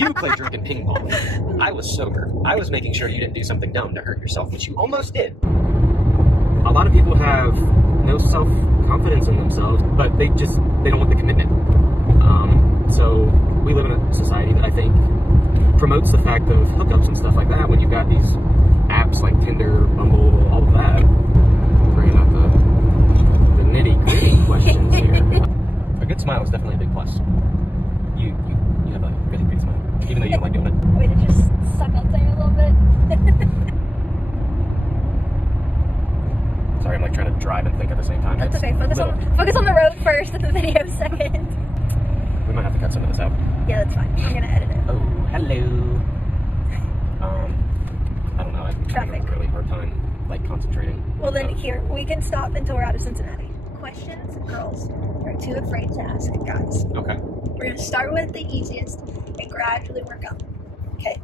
You played drinking ping pong. I was sober. I was making sure you didn't do something dumb to hurt yourself, which you almost did. A lot of people have no self-confidence in themselves, but they don't want the commitment. So we live in a society that I think promotes the fact of hookups and stuff like that when you've got these apps like Tinder, Bumble, all of that. Bringing up the nitty-gritty questions here. A good smile is definitely a big plus. You have a really big smile, even though you don't like doing it. Way to just suck up there a little bit. Sorry, I'm like trying to drive and think at the same time. That's okay. Focus on the road first and the video second. We might have to cut some of this out. Yeah, that's fine. I'm gonna edit it. Oh, hello. I don't know. I'm having a really hard time like concentrating. Well then, here we can stop until we're out of Cincinnati. Questions girls are too afraid to ask guys. Okay. We're gonna start with the easiest and gradually work up. Okay.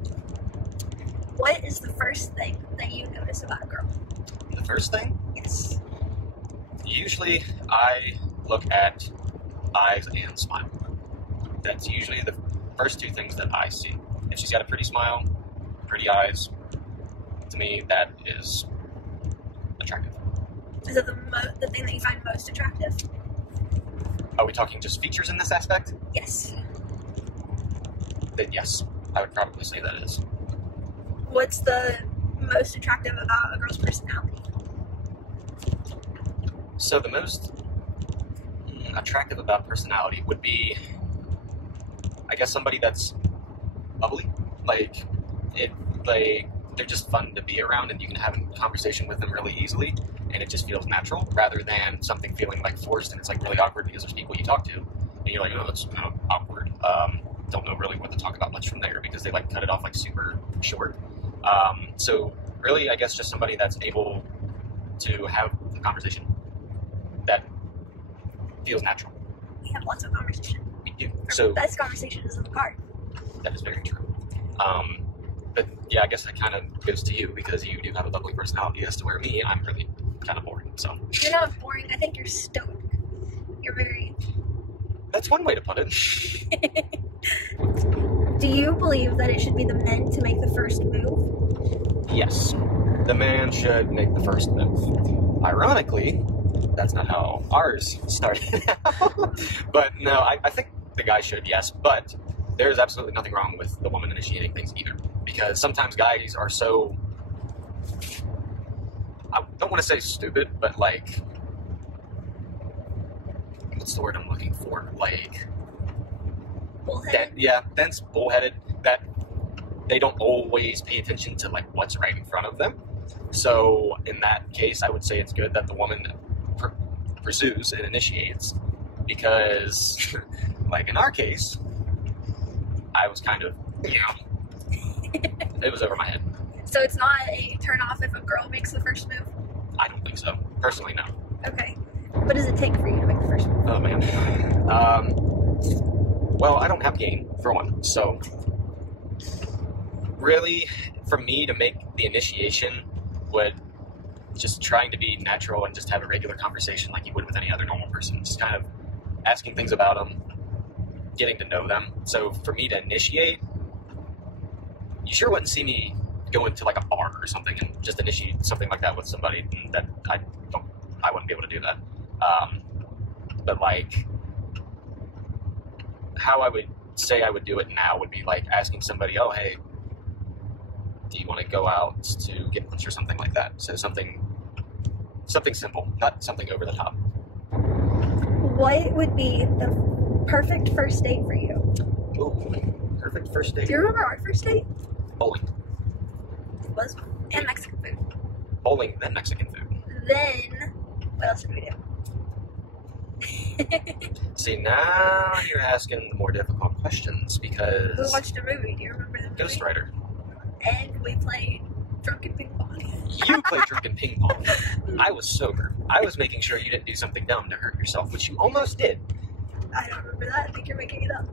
What is the first thing that you notice about a girl? The first thing? Yes. Usually, I look at eyes and smile. That's usually the first two things that I see. If she's got a pretty smile, pretty eyes, to me, that is attractive. Is it the thing that you find most attractive? Are we talking just features in this aspect? Yes. Then yes, I would probably say that is. What's the most attractive about a girl's personality? So the most attractive about personality would be, I guess, somebody that's bubbly. They're just fun to be around, and you can have a conversation with them really easily, and it just feels natural, rather than something feeling like forced and it's like really awkward because there's people you talk to, and you're like, oh, that's kind of awkward. Don't know really what to talk about much from there because they like cut it off like super short. So really, I guess just somebody that's able to have a conversation that feels natural. We have lots of conversation. We do. So best conversation is in the car. that is very true. But yeah, I guess that kind of goes to you because you do have a bubbly personality, as to where me, I'm really kind of boring. So you're not boring. I think you're stoic. You're very. That's one way to put it. Do you believe that it should be the men to make the first move? Yes, the man should make the first move. Ironically, that's not how ours started out. But no, I think the guy should, yes. But there's absolutely nothing wrong with the woman initiating things either. Because sometimes guys are so, I don't want to say stupid, but like, what's the word I'm looking for? Like, Bullheaded? Dense, bullheaded, that they don't always pay attention to like what's right in front of them. So in that case, I would say it's good that the woman pursues and initiates, because like in our case, I was kind of, it was over my head. So it's not a turn off if a girl makes the first move? I don't think so. Personally, no. Okay. What does it take for you to make the first move? Oh, man. Well, I don't have game, for one. So, really, for me to make the initiation would just trying to be natural and just have a regular conversation like you would with any other normal person. Just kind of asking things about them, getting to know them. So, for me to initiate, you sure wouldn't see me go into like a bar or something and just initiate something like that with somebody. That I wouldn't be able to do that. But like, how I would say I would do it now would be like asking somebody, oh, hey, do you want to go out to get lunch or something like that? So something simple, not something over the top. What would be the perfect first date for you? Ooh, perfect first date. Do you remember our first date? Bowling. Was and Mexican food. Bowling, then Mexican food. Then, what else did we do? See, now you're asking more difficult questions because... We watched a movie. Do you remember the movie? Ghost Rider. And we played drunken ping pong. You played drunken ping pong. I was sober. I was making sure you didn't do something dumb to hurt yourself, which you almost did. I don't remember that. I think you're making it up.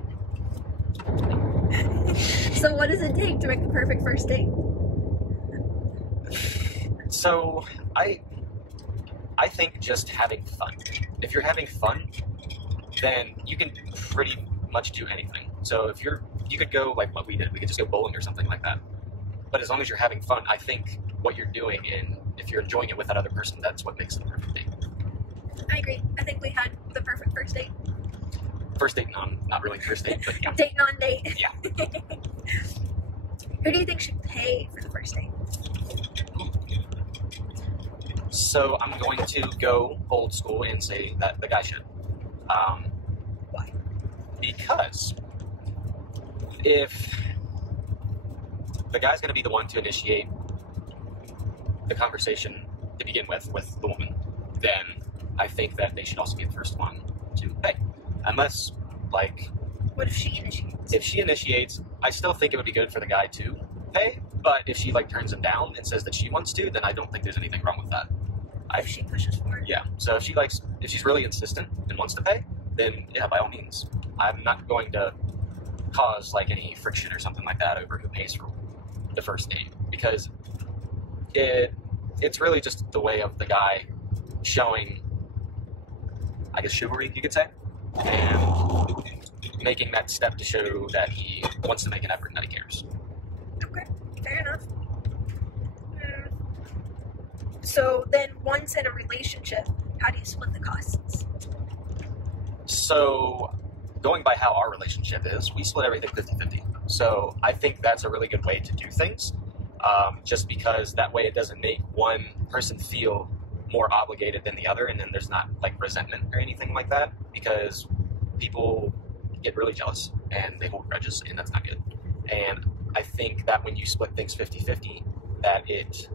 So what does it take to make the perfect first date? So, I think just having fun. If you're having fun, then you can pretty much do anything. So if you you could go like what we did. We could just go bowling or something like that. But as long as you're having fun, I think what you're doing, and if you're enjoying it with that other person, that's what makes it the perfect date. I agree. I think we had the perfect first date. First date, not really first date, but yeah. Date on date. Yeah. Who do you think should pay for the first date? So I'm going to go old school and say that the guy should. Why? Because if the guy's going to be the one to initiate the conversation to begin with the woman, then I think that they should also be the first one to pay. Unless, like... What if she initiates? If she initiates, I still think it would be good for the guy to pay, but if she, like, turns him down and says that she wants to, then I don't think there's anything wrong with that. If she pushes for it? Yeah. So if she's really insistent and wants to pay, then, yeah, by all means. I'm not going to cause, like, any friction or something like that over who pays for the first date, because it's really just the way of the guy showing, I guess, chivalry, you could say, and making that step to show that he wants to make an effort and that he cares. Okay, fair enough. So then, once in a relationship, how do you split the costs? So, going by how our relationship is, we split everything 50-50. So, I think that's a really good way to do things, just because that way it doesn't make one person feel more obligated than the other, and then there's not, like, resentment or anything like that, because people get really jealous, and they hold grudges, and that's not good. And I think that when you split things 50-50, that it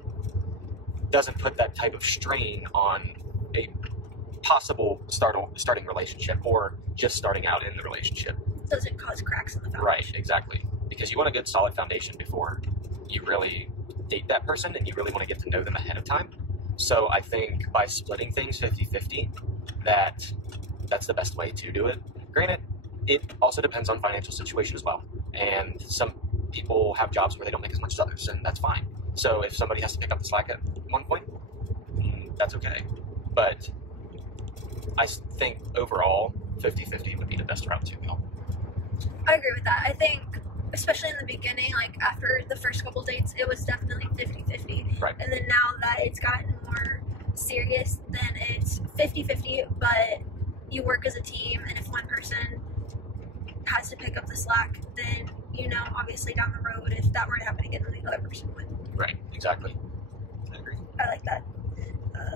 doesn't put that type of strain on a possible starting relationship, or just starting out in the relationship. Doesn't cause cracks in the foundation. Right, exactly. Because you want a good solid foundation before you really date that person, and you really want to get to know them ahead of time. So I think by splitting things 50-50, that's the best way to do it. Granted, it also depends on financial situation as well. And some people have jobs where they don't make as much as others, and that's fine. So if somebody has to pick up the slack at one point, that's okay. But I think overall, 50-50 would be the best route to go. I agree with that. I think, especially in the beginning, like after the first couple dates, it was definitely 50-50. Right. And then now that it's gotten more serious, then it's 50-50, but you work as a team, and if one person has to pick up the slack, then, you know, obviously down the road, if that were to happen again, then the other person would. Right, exactly. I agree. I like that.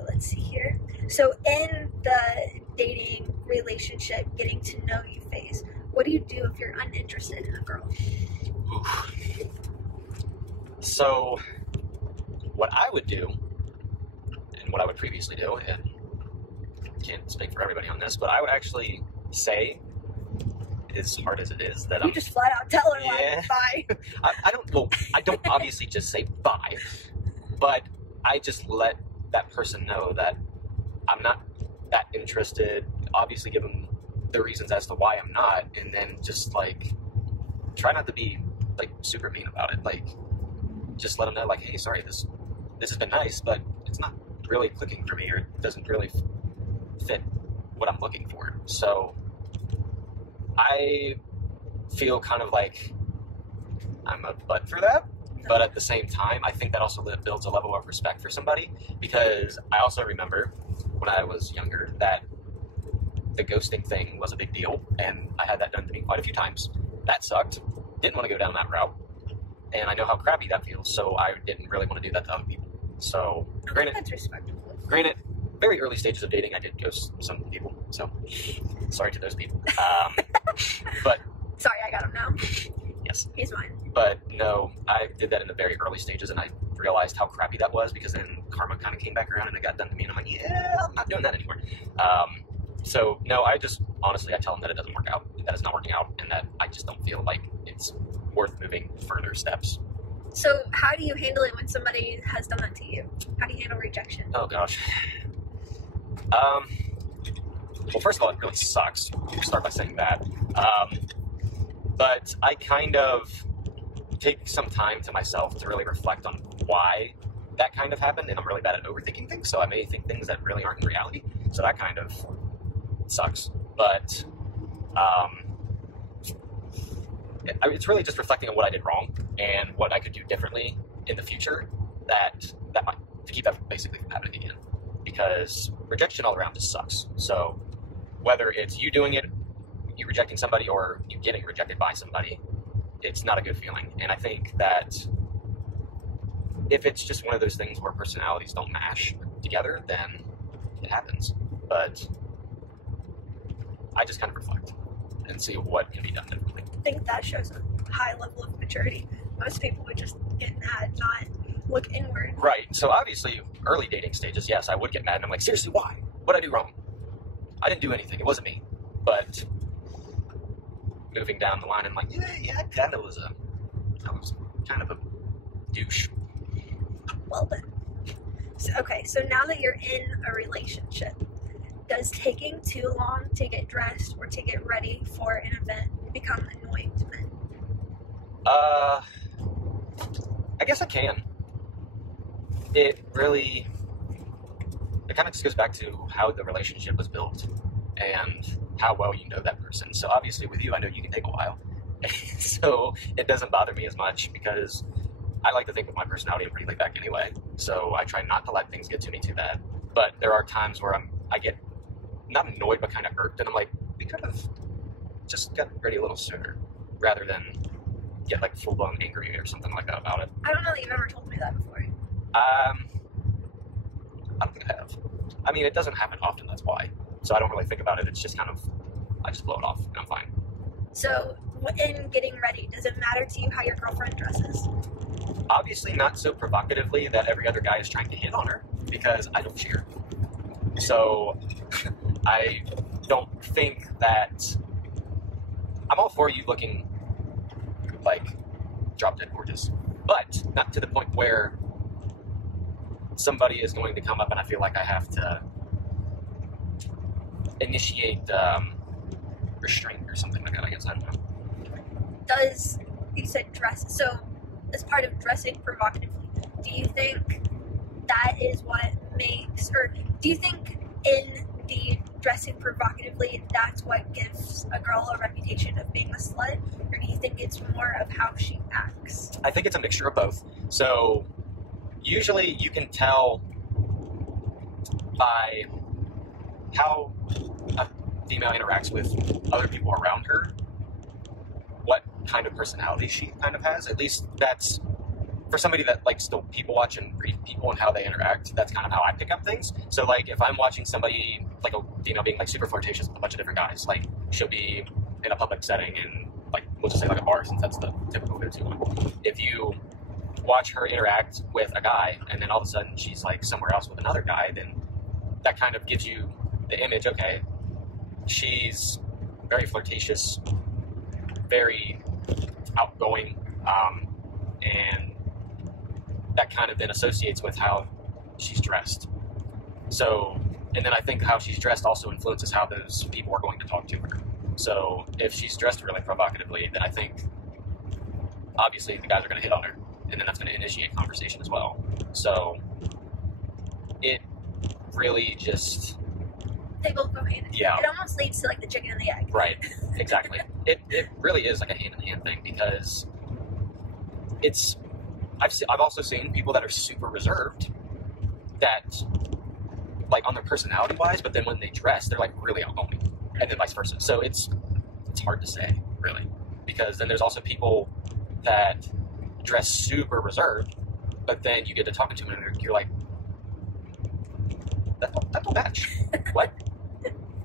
Let's see here. So in the dating, relationship, getting to know you phase, what do you do if you're uninterested in a girl? Oof. So, what I would do, and what I would previously do, and I can't speak for everybody on this, but I would actually say, as hard as it is, that You just flat out tell her, Yeah. like, bye. I don't obviously just say bye, but I just let that person know that I'm not that interested, obviously give them the reasons as to why I'm not, and then just, like, try not to be, like, super mean about it. Like, just let them know, like, hey, sorry, this has been nice, but it's not really clicking for me, or it doesn't really fit what I'm looking for. So I feel kind of like I'm a butt for that, but at the same time, I think that also builds a level of respect for somebody, because I also remember when I was younger that the ghosting thing was a big deal, and I had that done to me quite a few times. That sucked. Didn't want to go down that route, and I know how crappy that feels, so I didn't really want to do that to other people. So, granted, That's respectable. very early stages of dating, I did ghost some people, so sorry to those people. But Sorry, I got him now. yes, He's mine. but no, I did that in the very early stages, and I realized how crappy that was, because then karma kind of came back around and it got done to me, and I'm like, yeah, I'm not doing that anymore. So no, I just honestly, I tell them that it doesn't work out, that it's not working out, and that I just don't feel like it's worth moving further steps. So how do you handle it when somebody has done that to you? How do you handle rejection? Oh gosh. Well, first of all, it really sucks. We'll start by saying that. But I kind of take some time to myself to really reflect on why that kind of happened, and I'm really bad at overthinking things, so I may think things that really aren't in reality. So that kind of sucks. But it's really just reflecting on what I did wrong and what I could do differently in the future that might, to keep that basically from happening again. Because rejection all around just sucks. So whether it's you doing it, you rejecting somebody, or you getting rejected by somebody, it's not a good feeling. And I think that if it's just one of those things where personalities don't mash together, then it happens. But I just kind of reflect and see what can be done differently. I think that shows a high level of maturity. Most people would just get mad, not look inward. Right. So obviously, early dating stages, yes, I would get mad, and I'm like, seriously, why? What did I do wrong? I didn't do anything. It wasn't me. But moving down the line, I'm like, yeah, I was kind of a douche. Well then. So now that you're in a relationship, does taking too long to get dressed or to get ready for an event become annoying to men? I guess I can. It kind of just goes back to how the relationship was built and how well you know that person. So obviously with you, I know you can take a while. So it doesn't bother me as much because I like to think with my personality, I'm pretty laid back anyway. So I try not to let things get to me too bad. But there are times where I get not annoyed, but kind of irked. And I'm like, we could have just gotten ready a little sooner rather than get like full-blown angry or something like that about it. I don't know that you've ever told me that before. I don't think I have. I mean, it doesn't happen often, that's why. So I don't really think about it. It's just kind of, I just blow it off and I'm fine. So in getting ready, does it matter to you how your girlfriend dresses? Obviously not so provocatively that every other guy is trying to hit on her, because I don't cheer. So I don't think that, I'm all for you looking like drop dead gorgeous, but not to the point where somebody is going to come up and I feel like I have to initiate restraint or something like that, I guess. I don't know. You said dress, so as part of dressing provocatively, do you think that is what makes, or do you think in the dressing provocatively, that's what gives a girl a reputation of being a slut, or do you think it's more of how she acts? I think it's a mixture of both. So usually you can tell by how a female interacts with other people around her what kind of personality she kind of has. At least that's, for somebody that likes to people watch and read people and how they interact, that's kind of how I pick up things. So like if I'm watching somebody, like a female being like super flirtatious with a bunch of different guys, like she'll be in a public setting and like, we'll just say like a bar since that's the typical go-to one. If you watch her interact with a guy and then all of a sudden she's like somewhere else with another guy, then that kind of gives you the image, okay, she's very flirtatious, very outgoing, and that kind of then associates with how she's dressed. So, and then I think how she's dressed also influences how those people are going to talk to her. So if she's dressed really provocatively, then I think obviously the guys are going to hit on her, and then that's going to initiate conversation as well. So it really just... They both go hand in hand. Yeah. It almost leads to like the chicken and the egg. Right, exactly. It really is like a hand-in-hand thing, because it's... I've also seen people that are super reserved that, like, on their personality-wise, but then when they dress, they're, like, really outgoing, and then vice versa. So it's hard to say, really, because then there's also people that dress super reserved, but then you get to talking to them, and you're like, that don't match.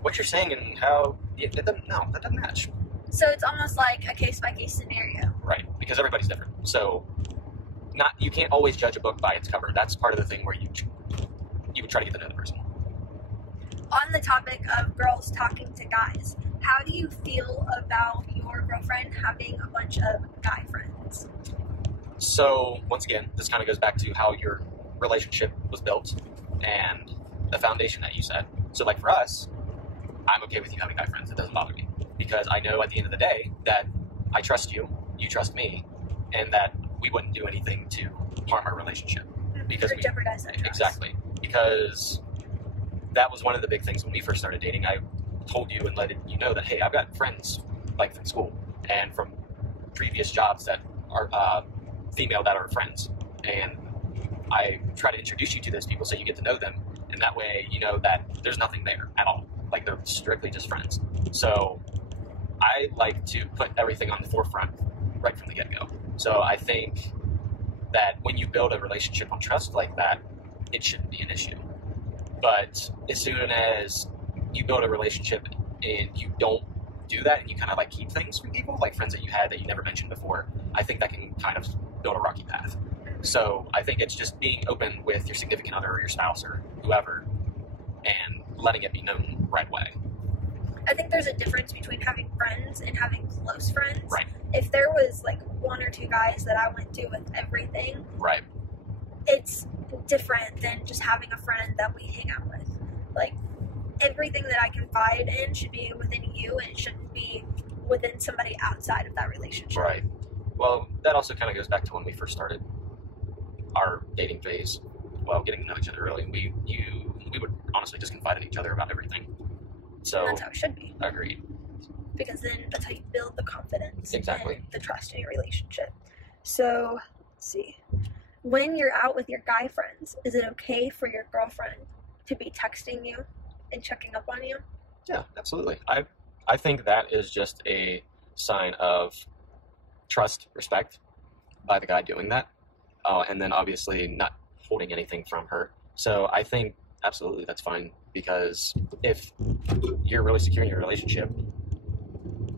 What you're saying and how, that doesn't match. So it's almost like a case-by-case scenario. Right, because everybody's different. So you can't always judge a book by its cover. That's part of the thing where you would try to get to know the person. On the topic of girls talking to guys, how do you feel about your girlfriend having a bunch of guy friends? So once again, this kind of goes back to how your relationship was built and the foundation that you set. So like for us, I'm okay with you having guy friends. It doesn't bother me, because I know at the end of the day that I trust you, you trust me, and that we wouldn't do anything to harm our relationship. Because we jeopardize that trust. Exactly. Because that was one of the big things when we first started dating. I told you and let you know that, hey, I've got friends like from school and from previous jobs that are female that are friends, and I try to introduce you to those people so you get to know them, and that way you know that there's nothing there at all. Like, they're strictly just friends. So I like to put everything on the forefront right from the get-go. So I think that when you build a relationship on trust like that, it shouldn't be an issue. But as soon as you build a relationship and you don't do that, and you kind of like keep things from people, like friends that you had that you never mentioned before, I think that can kind of build a rocky path. So I think it's just being open with your significant other or your spouse or whoever, and letting it be known right away. I think there's a difference between having friends and having close friends. Right. If there was like one or two guys that I went to with everything, Right. it's different than just having a friend that we hang out with. Like, everything that I confide in should be within you, and it shouldn't be within somebody outside of that relationship. Right. Well, that also kind of goes back to when we first started our dating phase. Well, getting to know each other early. We would honestly just confide in each other about everything. So And that's how it should be. Agreed. Because then that's how you build the confidence Exactly. and the trust in your relationship. So, let's see. When you're out with your guy friends, is it okay for your girlfriend to be texting you and checking up on you? Yeah, absolutely. I think that is just a sign of trust, respect by the guy doing that. And then obviously not holding anything from her. So I think absolutely that's fine, because if you're really secure in your relationship,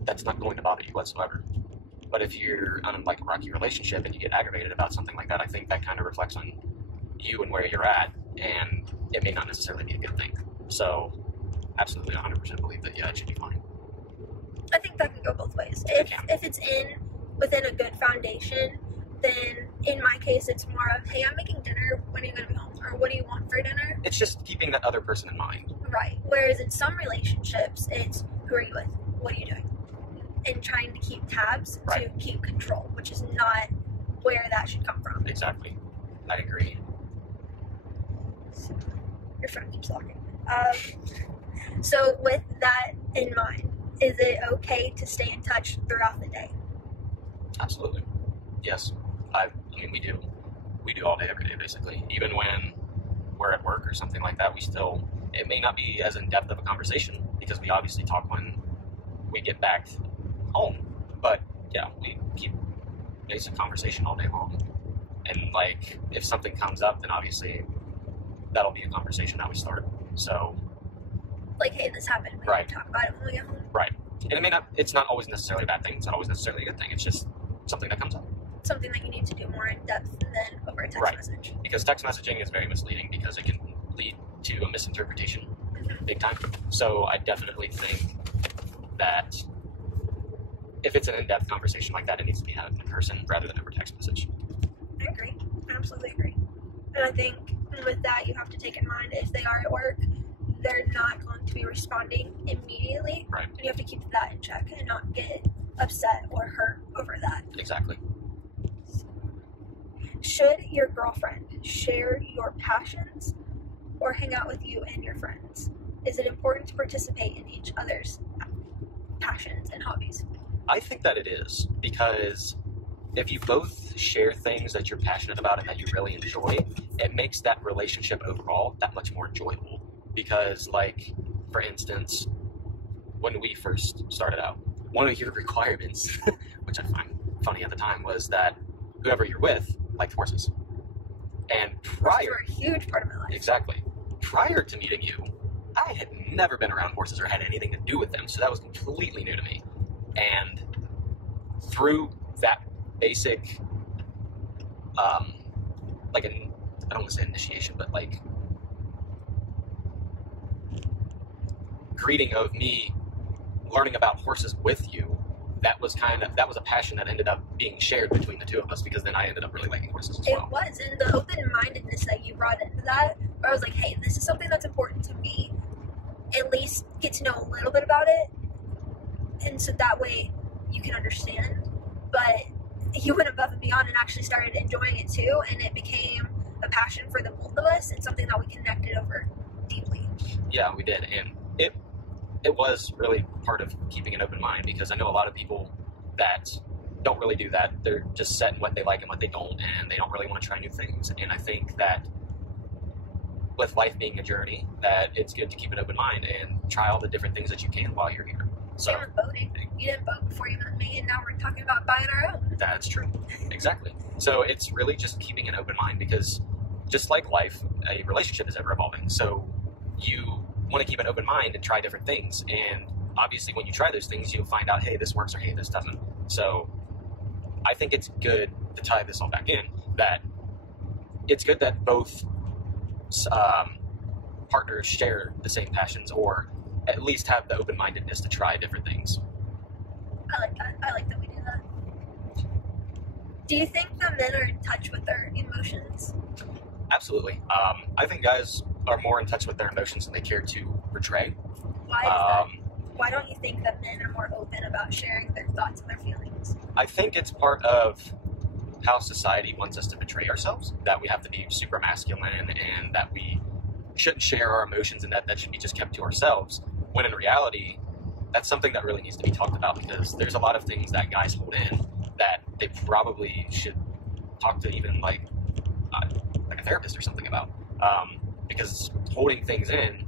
that's not going to bother you whatsoever. But if you're on like a rocky relationship and you get aggravated about something like that, I think that kind of reflects on you and where you're at, and it may not necessarily be a good thing. So absolutely 100% believe that, yeah, it should be fine. I think that can go both ways. If it's within a good foundation, then in my case it's more of, hey, I'm making dinner, when are you going to be home? Or what do you want for dinner? It's just keeping that other person in mind. Right. Whereas in some relationships, it's, who are you with? What are you doing? And trying to keep tabs to keep control, which is not where that should come from. Exactly. I agree. Your phone keeps locking. So with that in mind, is it okay to stay in touch throughout the day? Absolutely. Yes. I mean, we do all day, every day, basically. Even when we're at work or something like that, it may not be as in-depth of a conversation, because we obviously talk when we get back home. But yeah, we keep basic conversation all day long. And like, if something comes up, then obviously that'll be a conversation that we start. So, like, hey, this happened. We can talk about it when we get home. Right. And it's not always necessarily a bad thing. It's not always necessarily a good thing. It's just something that comes up. Something that you need to do more in depth than over a text message. Because text messaging is very misleading, because it can lead to a misinterpretation big time. So I definitely think that if it's an in-depth conversation like that, it needs to be had in person rather than over text message. I agree. I absolutely agree. And I think with that, you have to take in mind, if they are at work, they're not going to be responding immediately. Right. And you have to keep that in check and not get upset or hurt over that. Exactly. Should your girlfriend share your passions or hang out with you and your friends? Is it important to participate in each other's passions and hobbies? I think that it is, because if you both share things that you're passionate about and that you really enjoy, it makes that relationship overall that much more enjoyable. Because, like, for instance, when we first started out, one of your requirements, which I find funny at the time, was that whoever you're with liked horses. And Horses were a huge part of my life. Exactly. Prior to meeting you, I had never been around horses or had anything to do with them, so that was completely new to me. And through that basic, I don't want to say initiation, but like greeting of me learning about horses with you, that was a passion that ended up being shared between the two of us, because then I ended up really liking horses as well. It was, and the open-mindedness that you brought into that, where I was like, hey, this is something that's important to me, at least get to know a little bit about it, and so that way you can understand. But you went above and beyond and actually started enjoying it too, and it became a passion for the both of us and something that we connected over deeply. Yeah, we did, and it was really part of keeping an open mind, because I know a lot of people that don't really do that. They're just set in what they like and what they don't, and they don't really want to try new things. And I think that with life being a journey, that it's good to keep an open mind and try all the different things that you can while you're here. So, same with voting. You didn't vote before you met me, and now we're talking about buying our own. That's true. Exactly. So it's really just keeping an open mind, because just like life, a relationship is ever evolving. So you want to keep an open mind and try different things. And obviously when you try those things, you'll find out, hey, this works, or hey, this doesn't. So I think it's good to tie this all back in, that it's good that both partners share the same passions, or at least have the open-mindedness to try different things. I like that. I like that we do that. Do you think that men are in touch with their emotions? Absolutely. I think guys are more in touch with their emotions than they care to portray. Why is that? Why don't you think that men are more open about sharing their thoughts and their feelings? I think it's part of how society wants us to portray ourselves, that we have to be super masculine and that we shouldn't share our emotions and that should be just kept to ourselves, when in reality, that's something that really needs to be talked about, because there's a lot of things that guys hold in that they probably should talk to even like a therapist or something about, because holding things in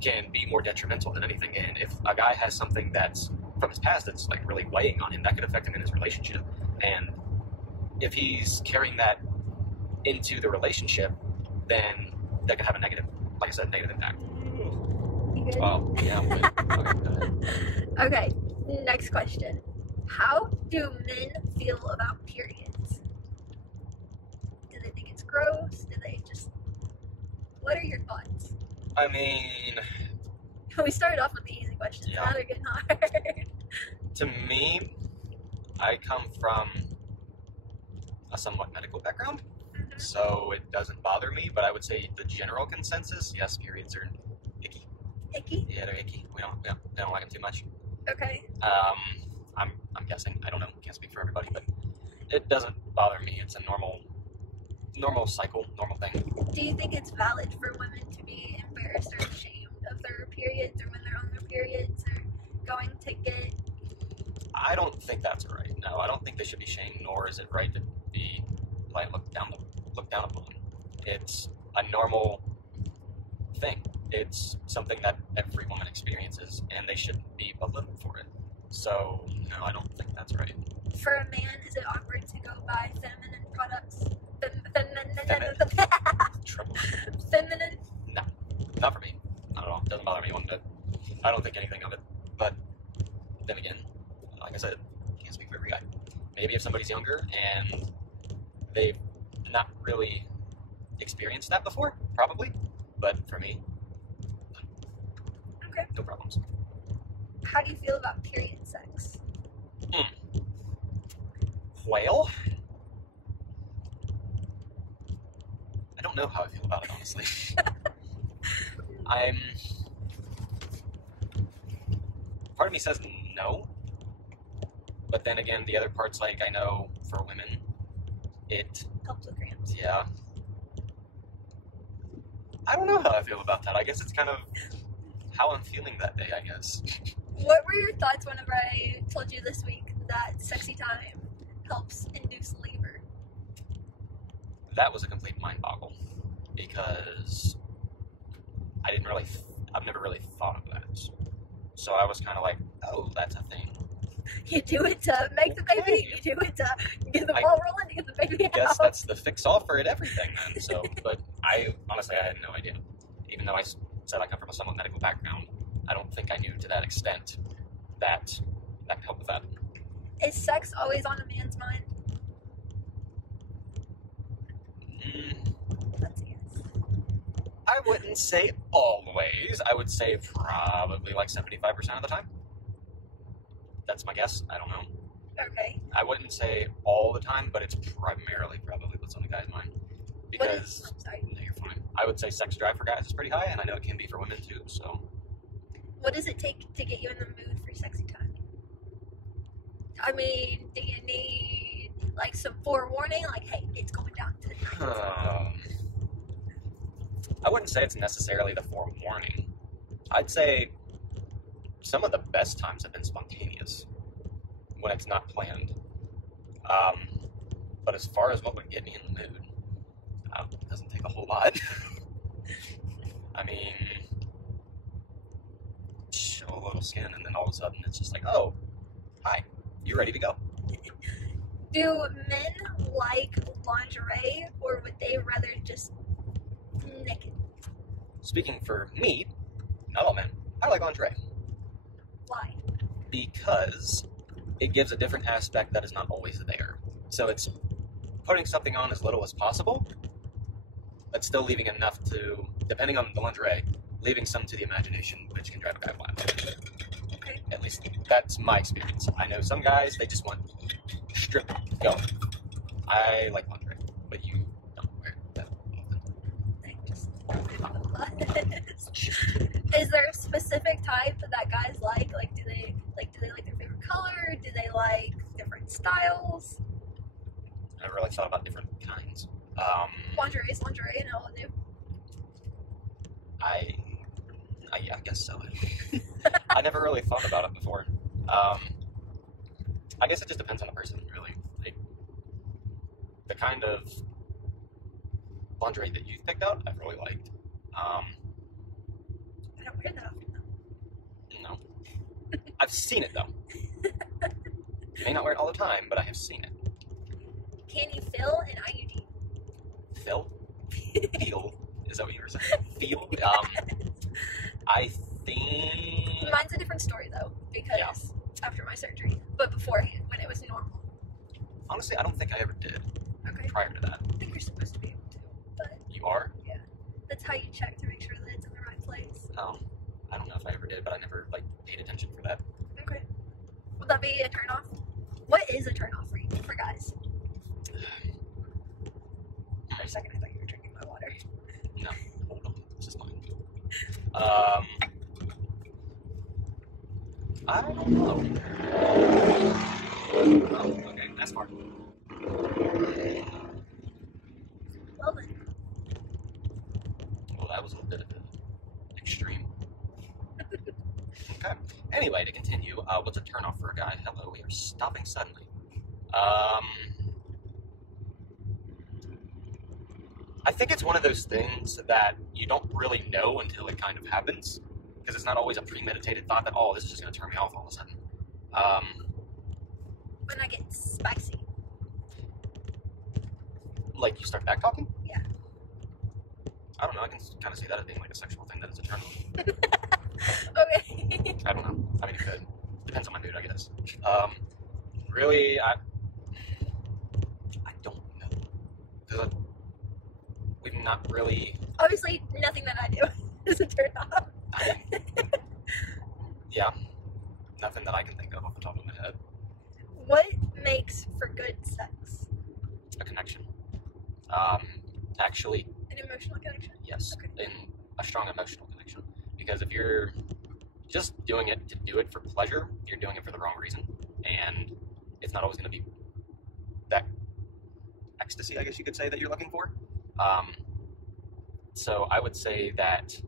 can be more detrimental than anything. And if a guy has something that's from his past that's like really weighing on him, that could affect him in his relationship. And if he's carrying that into the relationship, then that could have a negative, like I said, negative impact. You good? Oh, yeah, I'm good. Okay, go ahead. Okay, next question. How do men feel about periods? Do they think it's gross? Do they just... What are your thoughts? I mean... We started off with the easy questions. Yeah. Now they're getting hard. To me, I come from a somewhat medical background, so it doesn't bother me, but I would say the general consensus, yes, periods are icky. Icky? Yeah, they're icky. We don't like them too much. Okay. I'm guessing. I don't know. Can't speak for everybody, but it doesn't bother me. It's a normal cycle, normal thing. Do you think it's valid for women to be embarrassed or ashamed of their periods, or when they're on their periods, or going to get... I don't think that's right. No, I don't think they should be shamed, nor is it right to be like looked down upon. It's a normal thing. It's something that every woman experiences, and they shouldn't be belittled for it. So, no, I don't think that's right. For a man, is it awkward to go buy feminine products? Trouble. Feminine? No, not for me. Not at all. Doesn't bother me one bit. I don't think anything of it. But then again, like I said, can't speak for every guy. Maybe if somebody's younger and they've not really experienced that before, probably. But for me, Okay. no problems. How do you feel about period sex? Well, I don't know how I feel about it, honestly. Part of me says no, but then again, the other part's like, I know for women, it Helps with cramps. yeah. I don't know how I feel about that. I guess it's kind of how I'm feeling that day, I guess. What were your thoughts whenever I told you this week that sexy time helps induce labor? That was a complete mind boggle, because I've never really thought of that. So I was kind of like, oh, that's a thing. You do it to make the baby, Okay. you do it to get the ball rolling to get the baby I guess out. that's the fix-all for it, everything then. So, but I had no idea. Even though I said I come from a somewhat medical background, I don't think I knew to that extent that could help with that. Is sex always on a man's mind? That's a yes. I wouldn't say always. I would say probably like 75% of the time. That's my guess. I don't know. Okay. I wouldn't say all the time, but it's primarily probably what's on the guy's mind. Because, I'm sorry. no, you're fine. I would say sex drive for guys is pretty high, and I know it can be for women too, so. What does it take to get you in the mood for sexy time? I mean, do you need like some forewarning? Like, hey, it's going down tonight. I wouldn't say it's necessarily the forewarning. I'd say some of the best times have been spontaneous when it's not planned. But as far as what would get me in the mood, it doesn't take a whole lot. I mean, show a little skin, and then all of a sudden it's just like, oh, hi, you ready to go? Do men like lingerie, or would they rather just naked? Speaking for me, not all men, I like lingerie. Why? Because it gives a different aspect that is not always there. So it's putting something on as little as possible, but still leaving enough to, depending on the lingerie, leaving some to the imagination, which can drive a guy wild. Okay. At least that's my experience. I know some guys, they just want strip going. I like lingerie, but you don't wear it that often. They just Is there a specific type that guys like? Like, do they like their favorite color? Do they like different styles? I never really thought about different kinds. Lingerie is lingerie, and all new. Yeah, I guess so. I never really thought about it before. I guess it just depends on the person, really. Like, the kind of lingerie that you've picked out, I've really liked. I don't wear that often, though. No. I've seen it, though. May not wear it all the time, but I have seen it. Can you fill an IUD? Phil? Feel? Is that what you were saying? Feel? I think... Mine's a different story, though, because after my surgery, but beforehand, when it was normal. Honestly, I don't think I ever did Okay. prior to that. I think you're supposed to be able to, but You are? that's how you check to make sure that it's in the right place. Oh, I don't know if I ever did, but I never, paid attention for that. Okay. Would that be a turnoff? What is a turnoff for you, for guys? For a second, I thought you were drinking my water. No, hold on, this is mine. I don't know. Oh, okay, that's far. Well then. Well, that was a bit of an extreme. Okay. Anyway, to continue, what's a turnoff for a guy? Hello, we are stopping suddenly. I think it's one of those things that you don't really know until it kind of happens, because it's not always a premeditated thought that, oh, this is just going to turn me off all of a sudden. When I get spicy. Like you start back talking? Yeah. I don't know, I can kind of see that as being like a sexual thing that is a turn off. Okay. I don't know. I mean, it could. Depends on my mood, I guess. Really, I don't know. Because we've not really... Obviously, nothing that I do is a turnoff. Yeah. Nothing that I can think of off the top of my head. What makes for good sex? A connection. Actually, An emotional connection? yes. Okay. In a strong emotional connection. Because if you're just doing it to do it for pleasure, you're doing it for the wrong reason. And it's not always going to be that ecstasy, I guess you could say, that you're looking for. So I would say that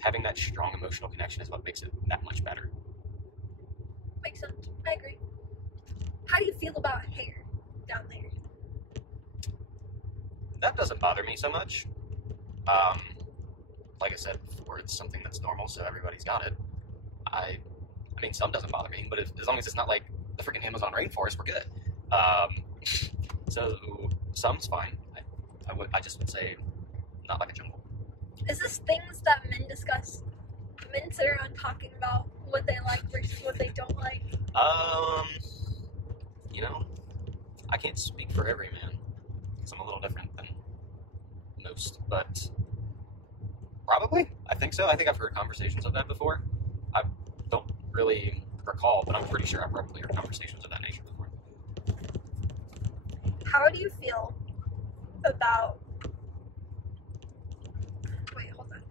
having that strong emotional connection is what makes it that much better. Makes sense. I agree. How do you feel about hair down there? That doesn't bother me so much. Like I said before, it's something that's normal, so everybody's got it. I mean, some doesn't bother me, but as long as it's not like the freaking Amazon rainforest, we're good. So some's fine. I just would say not like a jungle. Is this things that men discuss? Men sit around talking about what they like versus what they don't like? You know, I can't speak for every man, because I'm a little different than most, but probably, I think so. I think I've heard conversations of that before. I don't really recall, but I'm pretty sure I've probably heard conversations of that nature before. How do you feel about... Wait, hold on.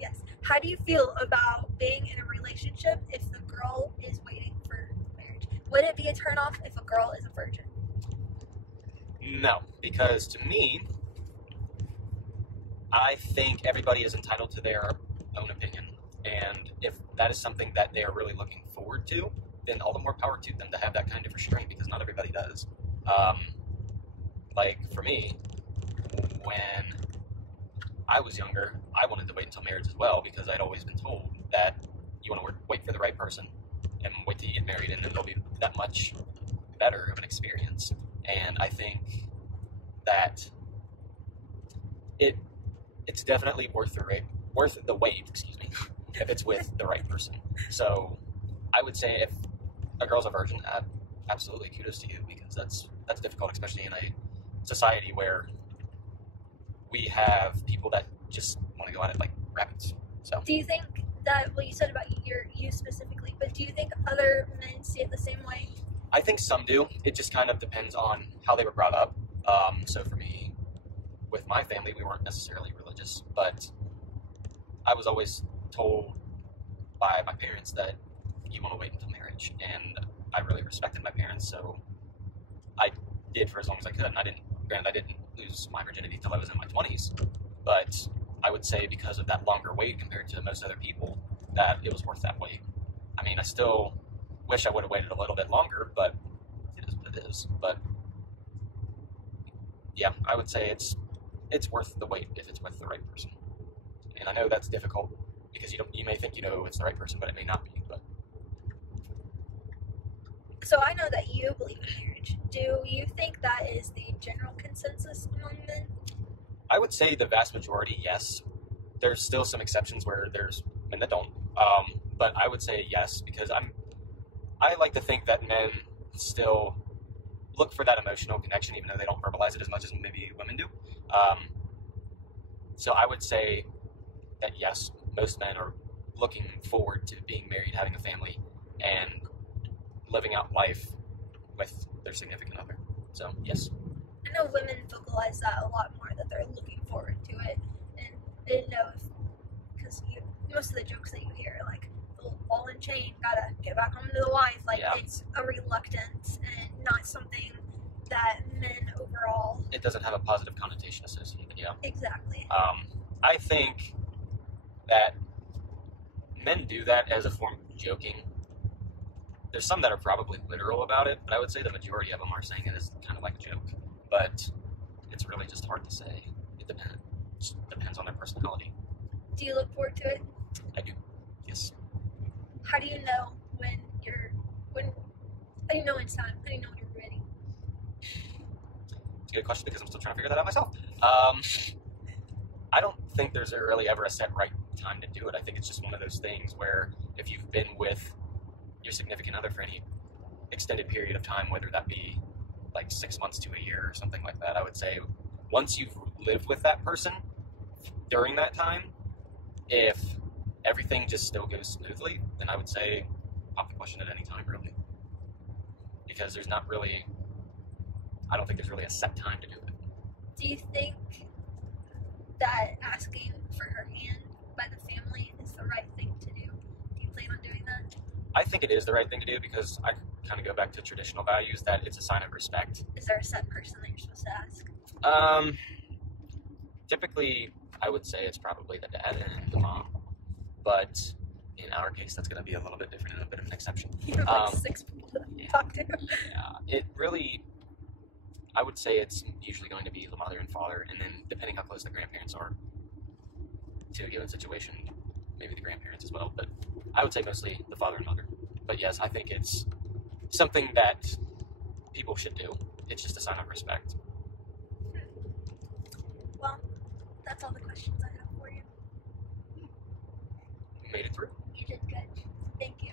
Yes. How do you feel about being in a relationship if the girl is waiting for marriage? Would it be a turnoff if a girl is a virgin? No, because to me, I think everybody is entitled to their own opinion. And if that is something that they are really looking forward to, then all the more power to them to have that kind of restraint, because not everybody does. Like for me, when I was younger, I wanted to wait until marriage as well because I'd always been told that you want to wait for the right person and wait till you get married, and then there'll be that much better of an experience. And I think that it's definitely worth the wait, excuse me, if it's with the right person. So I would say if a girl's a virgin, absolutely kudos to you, because that's difficult, especially in a society where we have people that just want to go at it like rabbits. So Do you think that, well, you said about you specifically, but do you think other men see it the same way? I think some do. It just kind of depends on how they were brought up. So for me, with my family, we weren't necessarily religious, but I was always told by my parents that you want to wait until marriage, and I really respected my parents, so I did for as long as I could. And I didn't lose my virginity till I was in my 20s, but I would say because of that longer wait compared to most other people, that it was worth that wait. I mean, I still wish I would have waited a little bit longer, but it is what it is. But yeah, I would say it's worth the wait if it's with the right person. And I know that's difficult because you may think you know it's the right person, but it may not be. But So I know that you believe in marriage. Do you think that is the general consensus among men? I would say the vast majority, yes. There's still some exceptions where there's men that don't. But I would say yes, because I like to think that men still look for that emotional connection, even though they don't verbalize it as much as maybe women do. So I would say that yes, most men are looking forward to being married, having a family, and living out life with their significant other. So yes. I know women vocalize that a lot more, that they're looking forward to it, and I didn't know if, because most of the jokes that you hear, like, the ball and chain, gotta get back home to the wife, like, Yeah. It's a reluctance and not something that men overall... It doesn't have a positive connotation associated, yeah. Exactly. I think that men do that as a form of joking. There's some that are probably literal about it, but I would say the majority of them are saying it as kind of like a joke. But it's really just hard to say. It depends on their personality. Do you look forward to it? I do, yes. How do you know how do you know when it's time? How do you know when you're ready? It's a good question because I'm still trying to figure that out myself. I don't think there's really ever a set right time to do it. I think it's just one of those things where if you've been with your significant other for any extended period of time, whether that be like 6 months to a year or something like that, I would say once you've lived with that person during that time, if everything just still goes smoothly, then I would say pop the question at any time, really. Because there's not really, I don't think there's really a set time to do it. Do you think that asking for her hand by the family is the right thing to do? Do you plan on doing that? I think it is the right thing to do because I kind of go back to traditional values that it's a sign of respect. Is there a set person that you're supposed to ask? Typically, I would say it's probably the dad and the mom, but in our case, that's going to be a little bit different and a bit of an exception. You have like 6 people to talk to. Yeah, it really, I would say it's usually going to be the mother and father, and then depending how close the grandparents are to a given situation, maybe the grandparents as well, but I would say mostly the father and mother. But yes, I think it's something that people should do. It's just a sign of respect. Well, that's all the questions I have for you. Made it through. You did good. Thank you.